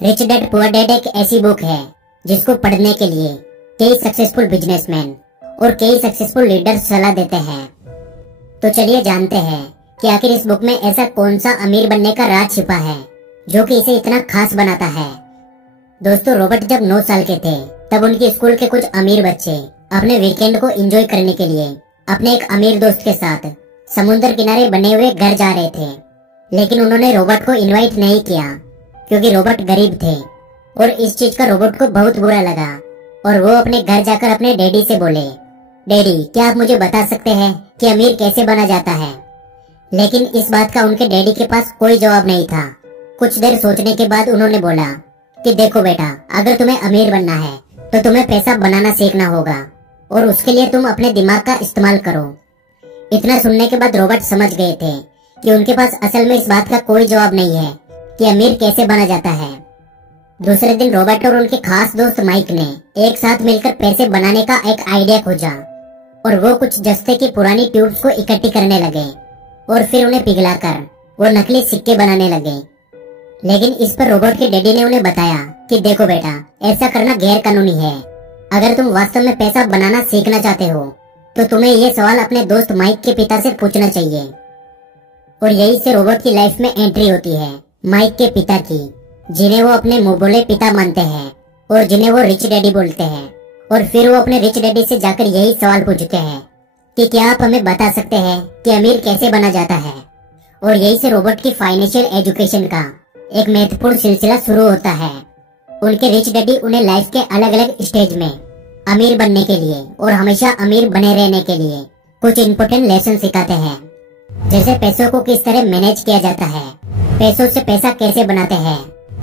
Rich dad poor dad एक ऐसी book है जिसको पढ़ने के लिए कई सक्सेसफुल बिजनेसमैन और कई सक्सेसफुल लीडर्स सलाह देते हैं। तो चलिए जानते हैं कि आखिर इस बुक में ऐसा कौन सा अमीर बनने का राज छिपा है जो कि इसे इतना खास बनाता है। दोस्तों, रॉबर्ट जब 9 साल के थे तब उनके स्कूल के कुछ अमीर बच्चे अपने वीकेंड को एंजॉय करने के लिए अपने एक अमीर दोस्त के साथ समुद्र किनारे बने हुए घर जा रहे थे। लेकिन उन्होंने रॉबर्ट को इनवाइट नहीं किया क्योंकि रॉबर्ट गरीब थे और इस चीज का रॉबर्ट को बहुत बुरा लगा और वो अपने घर जाकर अपने डैडी से बोले, डैडी क्या आप मुझे बता सकते हैं कि अमीर कैसे बना जाता है। लेकिन इस बात का उनके डैडी के पास कोई जवाब नहीं था। कुछ देर सोचने के बाद उन्होंने बोला कि देखो बेटा, अगर तुम्हें अमीर बनना है तो तुम्हें पैसा बनाना सीखना होगा और उसके लिए तुम अपने दिमाग का इस्तेमाल करो। इतना सुनने के बाद रॉबर्ट समझ गए थे कि उनके पास असल में इस बात का कोई जवाब नहीं है कि अमीर कैसे बना जाता है। दूसरे दिन रॉबर्ट और उनके खास दोस्त माइक ने एक साथ मिलकर पैसे बनाने का एक आइडिया खोजा और वो कुछ जस्ते की पुरानी ट्यूब्स को इकट्ठी करने लगे और फिर उन्हें पिघलाकर वो नकली सिक्के बनाने लगे। लेकिन इस पर रॉबर्ट के डैडी ने उन्हें बताया कि देखो बेटा, ऐसा करना गैर कानूनी है। अगर तुम वास्तव में पैसा बनाना सीखना चाहते हो तो तुम्हें ये सवाल अपने दोस्त माइक के पिता से पूछना चाहिए। और यही से रॉबर्ट की लाइफ में एंट्री होती है माइक के पिता की, जिन्हें वो अपने मुंह बोले पिता मानते हैं और जिन्हें वो रिच डैडी बोलते हैं। और फिर वो अपने रिच डैडी से जाकर यही सवाल पूछते हैं कि क्या आप हमें बता सकते हैं कि अमीर कैसे बना जाता है। और यही से रॉबर्ट की फाइनेंशियल एजुकेशन का एक महत्वपूर्ण सिलसिला शुरू होता है। उनके रिच डैडी उन्हें लाइफ के अलग अलग स्टेज में अमीर बनने के लिए और हमेशा अमीर बने रहने के लिए कुछ इम्पोर्टेंट लेसन सिखाते हैं, जैसे पैसों को किस तरह मैनेज किया जाता है, पैसों से पैसा कैसे बनाते हैं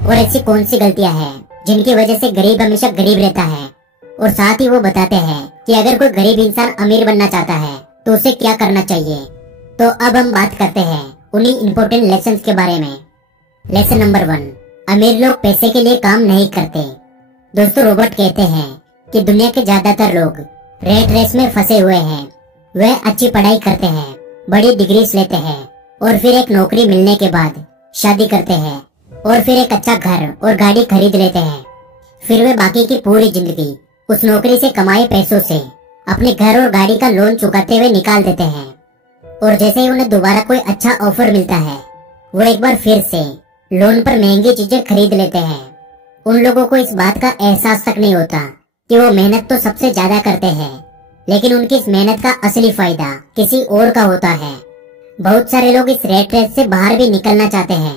और ऐसी कौन सी गलतियां हैं जिनकी वजह से गरीब हमेशा गरीब रहता है। और साथ ही वो बताते हैं कि अगर कोई गरीब इंसान अमीर बनना चाहता है तो उसे क्या करना चाहिए। तो अब हम बात करते हैं उन्हीं इम्पोर्टेंट लेसन के बारे में। लेसन नंबर 1, अमीर लोग पैसे के लिए काम नहीं करते। दोस्तों, रॉबर्ट कहते हैं कि दुनिया के ज्यादातर लोग रेट रेस में फंसे हुए हैं। वह अच्छी पढ़ाई करते हैं, बड़ी डिग्रीज लेते हैं और फिर एक नौकरी मिलने के बाद शादी करते हैं और फिर एक अच्छा घर और गाड़ी खरीद लेते हैं। फिर वे बाकी की पूरी जिंदगी उस नौकरी से कमाए पैसों से अपने घर और गाड़ी का लोन चुकाते हुए निकाल देते हैं। और जैसे ही उन्हें दोबारा कोई अच्छा ऑफर मिलता है वो एक बार फिर से लोन पर महंगी चीजें खरीद लेते हैं। उन लोगों को इस बात का एहसास तक नहीं होता कि वो मेहनत तो सबसे ज्यादा करते हैं, लेकिन उनकी इस मेहनत का असली फायदा किसी और का होता है। बहुत सारे लोग इस रेट रेस से बाहर भी निकलना चाहते हैं,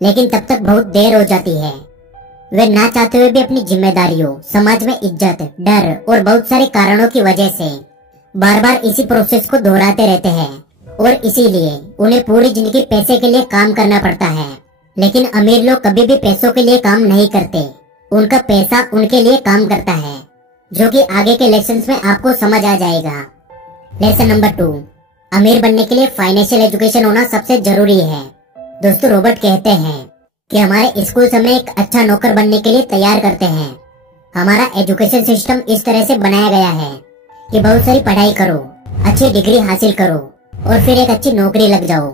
लेकिन तब तक बहुत देर हो जाती है। वे ना चाहते हुए भी अपनी जिम्मेदारियों, समाज में इज्जत, डर और बहुत सारे कारणों की वजह से बार बार इसी प्रोसेस को दोहराते रहते हैं और इसीलिए उन्हें पूरी जिंदगी पैसे के लिए काम करना पड़ता है। लेकिन अमीर लोग कभी भी पैसों के लिए काम नहीं करते, उनका पैसा उनके लिए काम करता है, जो कि आगे के लेसन्स में आपको समझ आ जाएगा। लेसन नंबर 2, अमीर बनने के लिए फाइनेंशियल एजुकेशन होना सबसे जरूरी है। दोस्तों, रॉबर्ट कहते हैं कि हमारे स्कूल हमें एक अच्छा नौकर बनने के लिए तैयार करते हैं। हमारा एजुकेशन सिस्टम इस तरह से बनाया गया है कि बहुत सारी पढ़ाई करो, अच्छी डिग्री हासिल करो और फिर एक अच्छी नौकरी लग जाओ।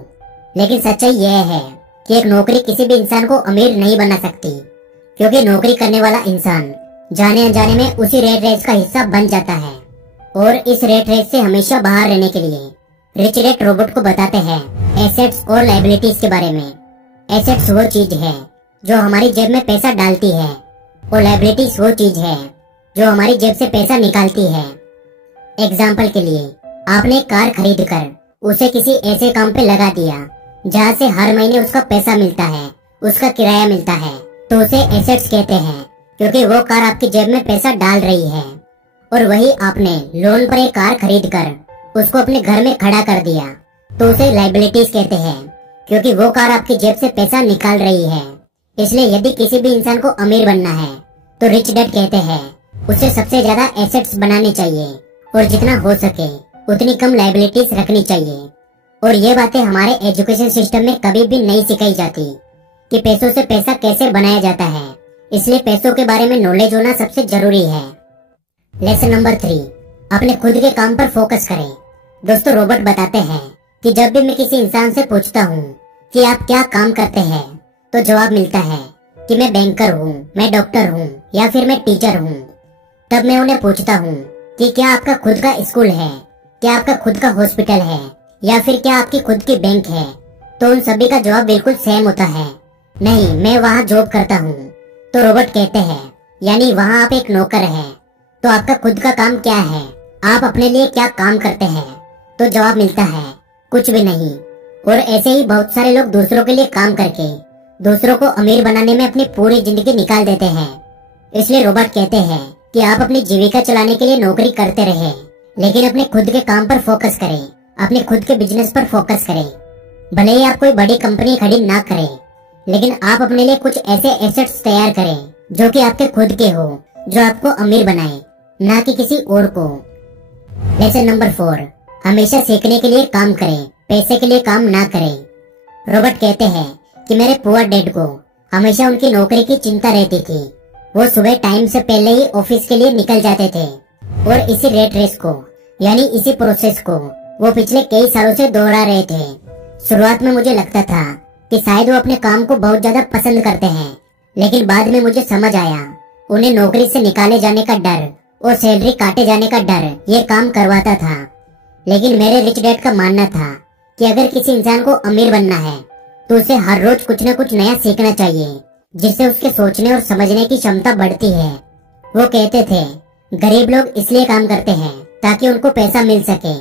लेकिन सच्चाई यह है कि एक नौकरी किसी भी इंसान को अमीर नहीं बना सकती, क्योंकि नौकरी करने वाला इंसान जाने अनजाने में उसी रेट रेस का हिस्सा बन जाता है। और इस रेट रेस से हमेशा बाहर रहने के लिए रिच डैड रॉबर्ट को बताते हैं एसेट्स और लायबिलिटीज के बारे में। एसेट्स वो चीज है जो हमारी जेब में पैसा डालती है और लायबिलिटीज वो चीज है जो हमारी जेब से पैसा निकालती है। एग्जाम्पल के लिए, आपने एक कार खरीद कर उसे किसी ऐसे काम पे लगा दिया जहाँ से हर महीने उसका पैसा मिलता है, उसका किराया मिलता है, तो उसे एसेट्स कहते हैं, क्योंकि वो कार आपकी जेब में पैसा डाल रही है। और वही आपने लोन पर एक कार खरीद कर उसको अपने घर में खड़ा कर दिया तो उसे लायबिलिटीज कहते हैं, क्योंकि वो कार आपकी जेब से पैसा निकाल रही है। इसलिए यदि किसी भी इंसान को अमीर बनना है तो रिच डैड कहते हैं उसे सबसे ज्यादा एसेट्स बनाने चाहिए और जितना हो सके उतनी कम लायबिलिटीज रखनी चाहिए। और ये बातें हमारे एजुकेशन सिस्टम में कभी भी नहीं सिखाई जाती कि पैसों से पैसा कैसे बनाया जाता है। इसलिए पैसों के बारे में नॉलेज होना सबसे जरूरी है। लेसन नंबर 3, अपने खुद के काम पर फोकस करें। दोस्तों, रॉबर्ट बताते हैं कि जब भी मैं किसी इंसान से पूछता हूँ कि आप क्या काम करते हैं तो जवाब मिलता है कि मैं बैंकर हूँ, मैं डॉक्टर हूँ या फिर मैं टीचर हूँ, तब मैं उन्हें पूछता हूँ कि क्या आपका खुद का स्कूल है, क्या आपका खुद का हॉस्पिटल है या फिर क्या आपकी खुद की बैंक है, तो उन सभी का जवाब बिल्कुल सेम होता है, नहीं मैं वहाँ जॉब करता हूँ। तो रोबोट कहते हैं यानी वहाँ आप एक नौकर हैं, तो आपका खुद का काम क्या है, आप अपने लिए क्या काम करते हैं? तो जवाब मिलता है कुछ भी नहीं। और ऐसे ही बहुत सारे लोग दूसरों के लिए काम करके दूसरों को अमीर बनाने में अपनी पूरी जिंदगी निकाल देते हैं। इसलिए रोबोट कहते हैं कि आप अपनी जीविका चलाने के लिए नौकरी करते रहे, लेकिन अपने खुद के काम पर फोकस करें, अपने खुद के बिजनेस पर फोकस करें। भले ही आप कोई बड़ी कंपनी खड़ी ना करें, लेकिन आप अपने लिए कुछ ऐसे एसेट्स तैयार करें जो कि आपके खुद के हो, जो आपको अमीर बनाए, ना कि किसी और को। लेसन नंबर 4, हमेशा सीखने के लिए काम करें, पैसे के लिए काम ना करें। रोबोट कहते हैं कि मेरे पुअर डैड को हमेशा उनकी नौकरी की चिंता रहती थी। वो सुबह टाइम से पहले ही ऑफिस के लिए निकल जाते थे और इसी रेट रेस को यानी इसी प्रोसेस को वो पिछले कई सालों से दोहरा रहे थे। शुरुआत में मुझे लगता था कि शायद वो अपने काम को बहुत ज्यादा पसंद करते हैं, लेकिन बाद में मुझे समझ आया उन्हें नौकरी से निकाले जाने का डर और सैलरी काटे जाने का डर ये काम करवाता था। लेकिन मेरे रिच डैड का मानना था कि अगर किसी इंसान को अमीर बनना है तो उसे हर रोज कुछ न कुछ नया सीखना चाहिए, जिससे उसके सोचने और समझने की क्षमता बढ़ती है। वो कहते थे गरीब लोग इसलिए काम करते हैं ताकि उनको पैसा मिल सके,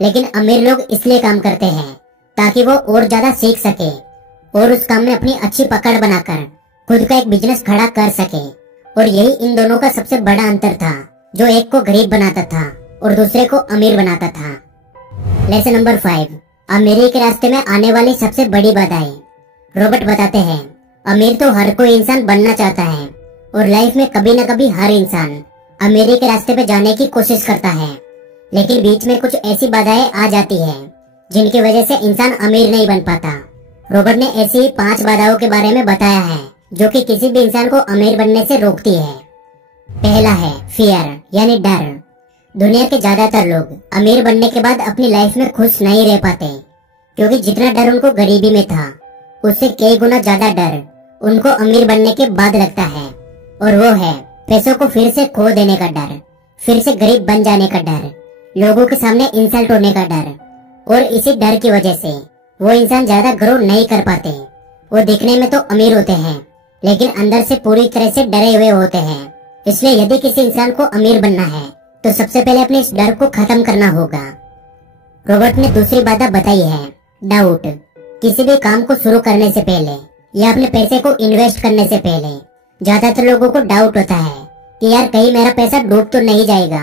लेकिन अमीर लोग इसलिए काम करते हैं ताकि वो और ज्यादा सीख सके और उस काम में अपनी अच्छी पकड़ बनाकर खुद का एक बिजनेस खड़ा कर सके। और यही इन दोनों का सबसे बड़ा अंतर था, जो एक को गरीब बनाता था और दूसरे को अमीर बनाता था। लेसन नंबर 5, अमीरी के रास्ते में आने वाली सबसे बड़ी बाधाएं। रोबोट बताते हैं अमीर तो हर कोई इंसान बनना चाहता है और लाइफ में कभी न कभी हर इंसान अमीरी के रास्ते पे जाने की कोशिश करता है, लेकिन बीच में कुछ ऐसी बाधाएं आ जाती है जिनकी वजह से इंसान अमीर नहीं बन पाता। रोबोट ने ऐसी ही 5 बाधाओं के बारे में बताया है जो कि किसी भी इंसान को अमीर बनने से रोकती है। पहला है फियर यानी डर। दुनिया के ज्यादातर लोग अमीर बनने के बाद अपनी लाइफ में खुश नहीं रह पाते, क्योंकि जितना डर उनको गरीबी में था उससे कई गुना ज्यादा डर उनको अमीर बनने के बाद लगता है, और वो है पैसों को फिर से खो देने का डर, फिर से गरीब बन जाने का डर, लोगों के सामने इंसल्ट होने का डर। और इसी डर की वजह से वो इंसान ज्यादा ग्रो नहीं कर पाते। वो दिखने में तो अमीर होते हैं लेकिन अंदर से पूरी तरह से डरे हुए होते हैं। इसलिए यदि किसी इंसान को अमीर बनना है तो सबसे पहले अपने इस डर को खत्म करना होगा। रोबोट ने दूसरी बात बताई है डाउट। किसी भी काम को शुरू करने से पहले या अपने पैसे को इन्वेस्ट करने से पहले ज्यादातर लोगों को डाउट होता है कि यार कहीं मेरा पैसा डूब तो नहीं जाएगा,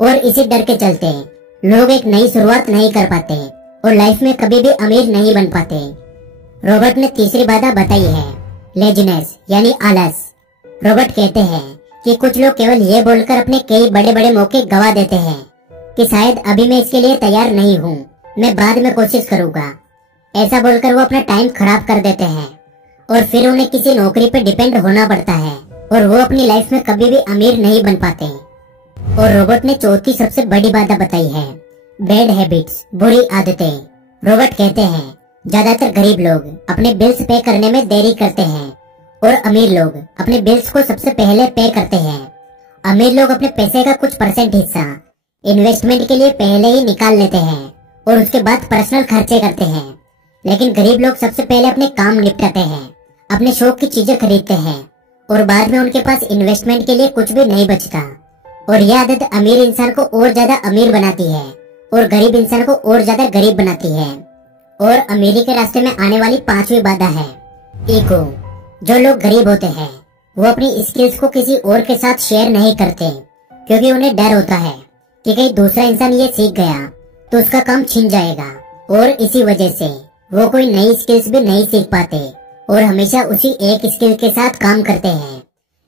और इसी डर के चलते लोग एक नई शुरुआत नहीं कर पाते और लाइफ में कभी भी अमीर नहीं बन पाते। रोबोट ने तीसरी बाधा बताई है लेजीनेस यानी आलस। रोबोट कहते हैं कि कुछ लोग केवल ये बोलकर अपने कई बड़े बड़े मौके गवा देते हैं कि शायद अभी मैं इसके लिए तैयार नहीं हूँ, मैं बाद में कोशिश करूंगा। ऐसा बोलकर वो अपना टाइम खराब कर देते हैं और फिर उन्हें किसी नौकरी पर डिपेंड होना पड़ता है और वो अपनी लाइफ में कभी भी अमीर नहीं बन पाते। और रोबोट ने चौथी सबसे बड़ी बात बताई है बैड हैबिट्स, बुरी आदतें। रोबोट कहते हैं ज्यादातर गरीब लोग अपने बिल्स पे करने में देरी करते हैं और अमीर लोग अपने बिल्स को सबसे पहले पे करते हैं। अमीर लोग अपने पैसे का कुछ % हिस्सा इन्वेस्टमेंट के लिए पहले ही निकाल लेते हैं और उसके बाद पर्सनल खर्चे करते हैं, लेकिन गरीब लोग सबसे पहले अपने काम निपटाते हैं, अपने शौक की चीजें खरीदते हैं और बाद में उनके पास इन्वेस्टमेंट के लिए कुछ भी नहीं बचता। और यह आदत अमीर इंसान को और ज्यादा अमीर बनाती है और गरीब इंसान को और ज्यादा गरीब बनाती है। और अमीरी के रास्ते में आने वाली 5वीं बाधा है ईगो। जो लोग गरीब होते हैं वो अपनी स्किल्स को किसी और के साथ शेयर नहीं करते, क्योंकि उन्हें डर होता है कि कहीं दूसरा इंसान ये सीख गया तो उसका काम छिन जाएगा, और इसी वजह से वो कोई नई स्किल्स भी नहीं सीख पाते और हमेशा उसी एक स्किल के साथ काम करते हैं।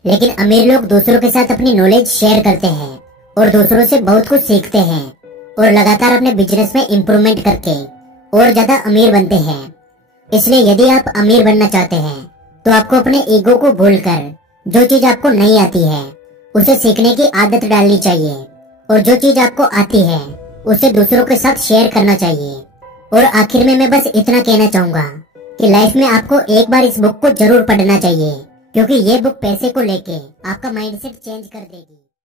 लेकिन अमीर लोग दूसरों के साथ अपनी नॉलेज शेयर करते हैं और दूसरों से बहुत कुछ सीखते हैं और लगातार अपने बिजनेस में इम्प्रूवमेंट करके और ज्यादा अमीर बनते हैं। इसलिए यदि आप अमीर बनना चाहते हैं तो आपको अपने ईगो को भूलकर जो चीज आपको नहीं आती है उसे सीखने की आदत डालनी चाहिए, और जो चीज आपको आती है उसे दूसरों के साथ शेयर करना चाहिए। और आखिर में मैं बस इतना कहना चाहूंगा कि लाइफ में आपको एक बार इस बुक को जरूर पढ़ना चाहिए, क्योंकि ये बुक पैसे को लेके आपका माइंडसेट चेंज कर देगी।